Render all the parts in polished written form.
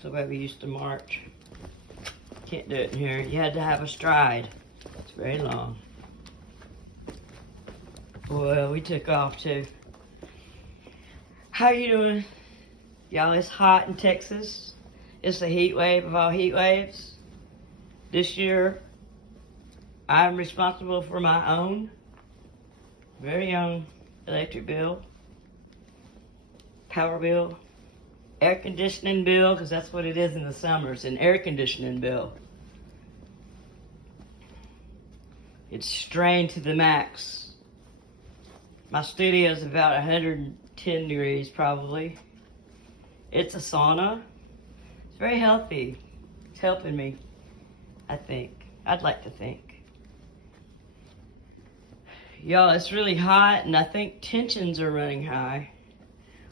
So the way we used to march. Can't do it in here. You had to have a stride. It's very long. Well, we took off too. How you doing? Y'all, it's hot in Texas. It's a heat wave of all heat waves. This year, I'm responsible for my own very own electric bill, power bill, air conditioning bill, because that's what it is in the summer. It's an air conditioning bill. It's strained to the max. My studio is about 110 degrees probably. It's a sauna. It's very healthy. It's helping me, I think. I'd like to think. Y'all, it's really hot, and I think tensions are running high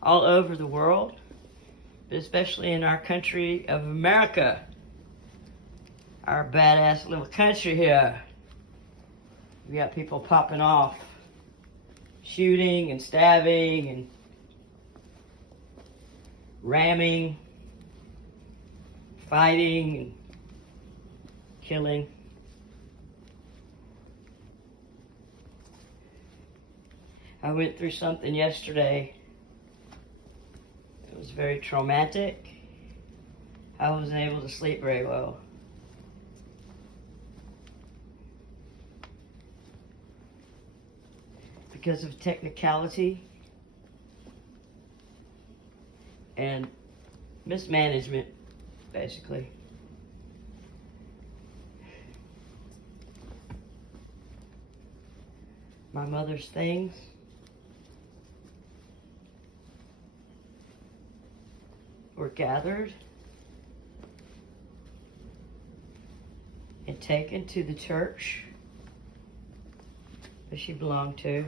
all over the world, but especially in our country of America, our badass little country here. We got people popping off, shooting and stabbing and ramming, fighting and killing. I went through something yesterday. It was very traumatic. I wasn't able to sleep very well. Because of technicality and mismanagement, basically. My mother's things were gathered and taken to the church that she belonged to,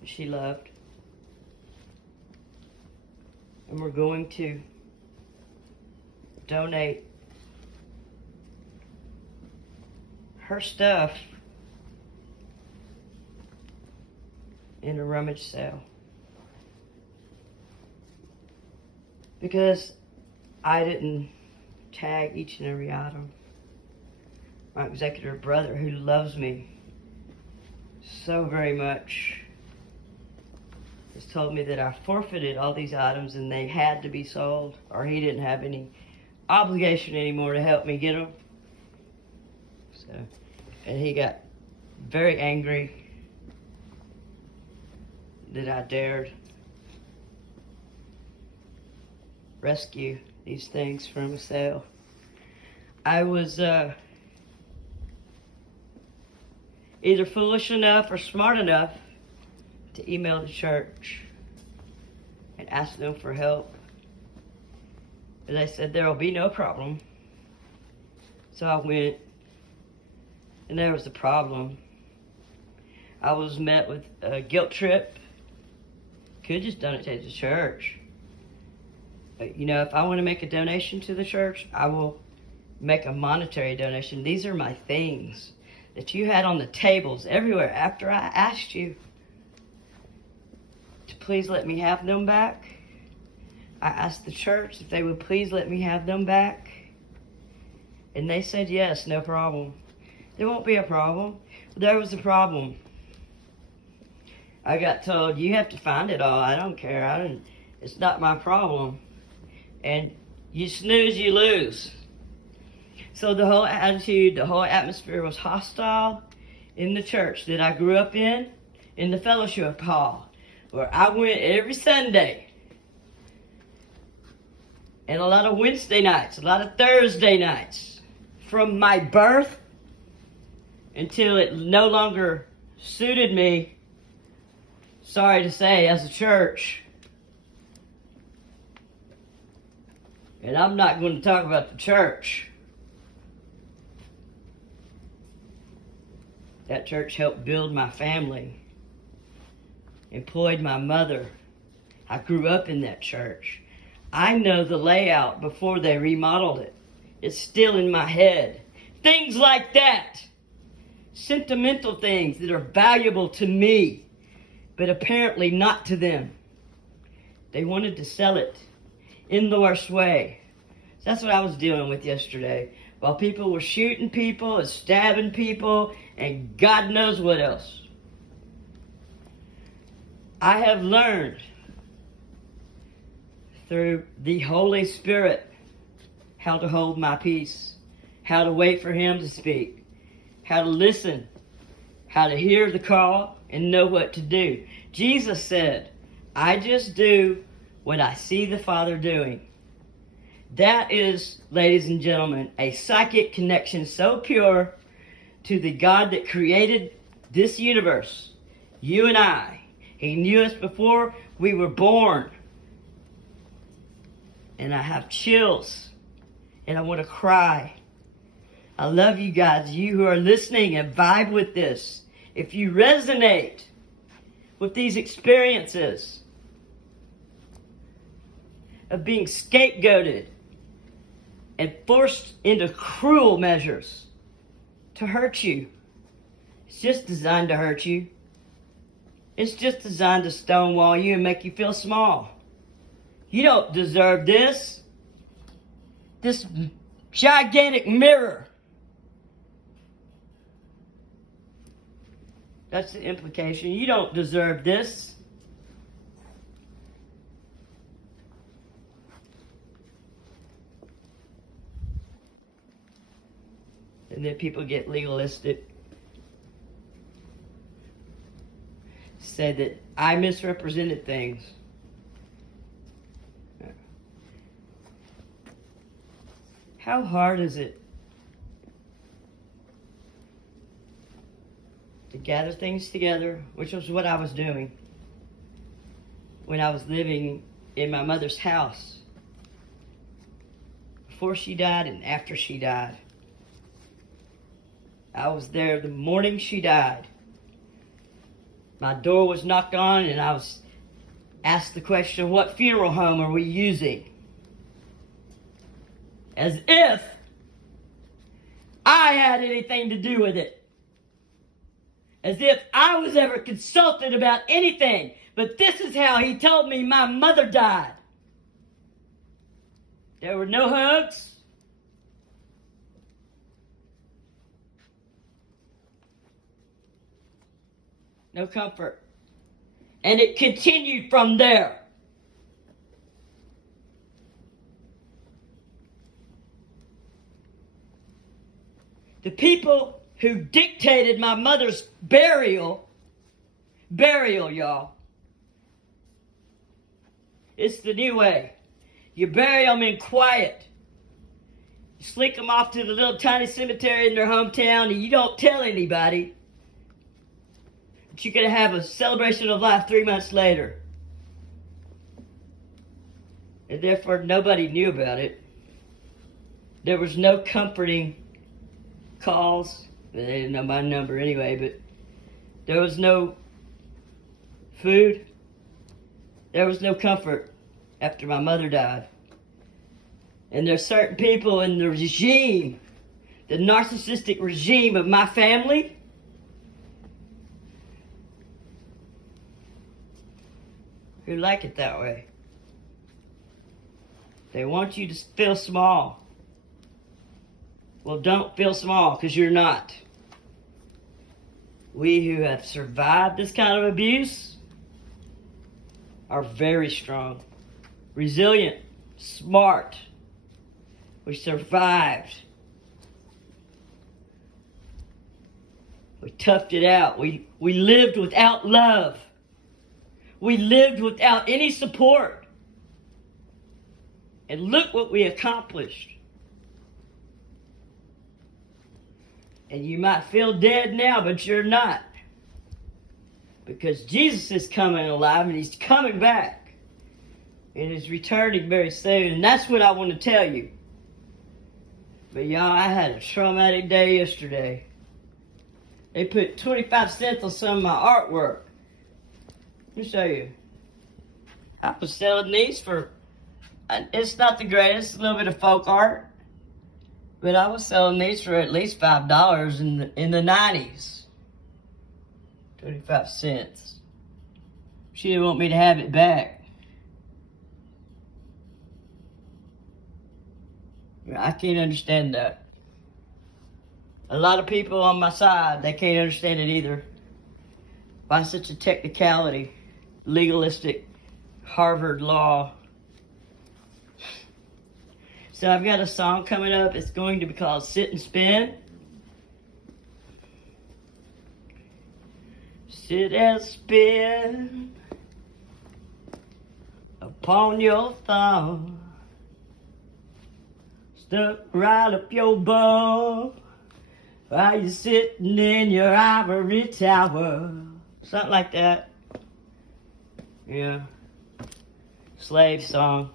that she loved. And we're going to donate her stuff in a rummage sale. Because I didn't tag each and every item. My executor brother, who loves me so very much, has told me that I forfeited all these items and they had to be sold, or he didn't have any obligation anymore to help me get them. So, and he got very angry that I dared rescue these things from a sale. I was either foolish enough or smart enough to email the church and ask them for help. But they said there will be no problem. So I went, and there was a problem. I was met with a guilt trip. Could just donate to the church. But, you know, if I want to make a donation to the church, I will make a monetary donation. These are my things that you had on the tables everywhere after I asked you to please let me have them back. I asked the church if they would please let me have them back. And they said yes, no problem. There won't be a problem. There was a problem. I got told, you have to find it all. I don't care. It's not my problem. And you snooze, you lose. So the whole attitude, the whole atmosphere was hostile in the church that I grew up in the fellowship hall, where I went every Sunday. And a lot of Wednesday nights, a lot of Thursday nights. From my birth until it no longer suited me, sorry to say, as a church. And I'm not going to talk about the church. That church helped build my family, employed my mother. I grew up in that church. I know the layout before they remodeled it. It's still in my head. Things like that. Sentimental things that are valuable to me, but apparently not to them. They wanted to sell it in the worst way. That's what I was dealing with yesterday. While people were shooting people and stabbing people and God knows what else. I have learned through the Holy Spirit how to hold my peace, how to wait for Him to speak, how to listen, how to hear the call and know what to do. Jesus said, I just do what I see the Father doing. That is, ladies and gentlemen, a psychic connection so pure to the God that created this universe, you and I. He knew us before we were born. And I have chills. And I want to cry. I love you guys, you who are listening and vibe with this. If you resonate with these experiences of being scapegoated and forced into cruel measures to hurt you, it's just designed to hurt you. It's just designed to stonewall you and make you feel small. You don't deserve this. This gigantic mirror. That's the implication. You don't deserve this. And then people get legalistic. Say that I misrepresented things. How hard is it to gather things together, which was what I was doing when I was living in my mother's house before she died and after she died. I was there the morning she died. My door was knocked on and I was asked the question, what funeral home are we using? As if I had anything to do with it. As if I was ever consulted about anything. But this is how he told me my mother died. There were no hugs. No comfort. And it continued from there. The people who dictated my mother's burial, y'all. It's the new way. You bury them in quiet. You slink them off to the little tiny cemetery in their hometown and you don't tell anybody. But you're going to have a celebration of life 3 months later. And therefore nobody knew about it. There was no comforting calls. They didn't know my number anyway, but there was no food. There was no comfort after my mother died. And there's certain people in the regime, the narcissistic regime of my family, who like it that way. They want you to feel small. Well, don't feel small, because you're not. We who have survived this kind of abuse are very strong, resilient, smart. We survived. We toughed it out. We lived without love. We lived without any support. And look what we accomplished. And you might feel dead now, but you're not. Because Jesus is coming alive and He's coming back. And He's returning very soon. And that's what I want to tell you. But y'all, I had a traumatic day yesterday. They put 25 cents on some of my artwork. Let me show you. I was selling these for, it's not the greatest, a little bit of folk art. But I was selling these for at least $5 in the 90s. 25 cents. She didn't want me to have it back. I can't understand that. A lot of people on my side, they can't understand it either. Why such a technicality, legalistic Harvard law? So I've got a song coming up. It's going to be called Sit and Spin. Sit and spin upon your thumb, stuck right up your bum, while you're sitting in your ivory tower. Something like that. Yeah. Slave song.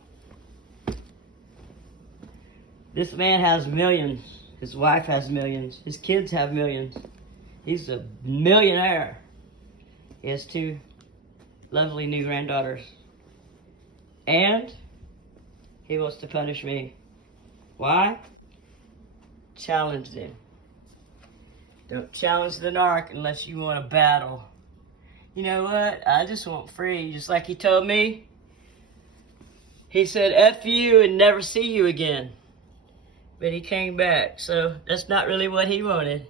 This man has millions. His wife has millions. His kids have millions. He's a millionaire. He has 2 lovely new granddaughters. And he wants to punish me. Why? Challenge them. Don't challenge the narc unless you want a battle. You know what? I just want free. Just like he told me. He said, F you and never see you again. But he came back. So that's not really what he wanted.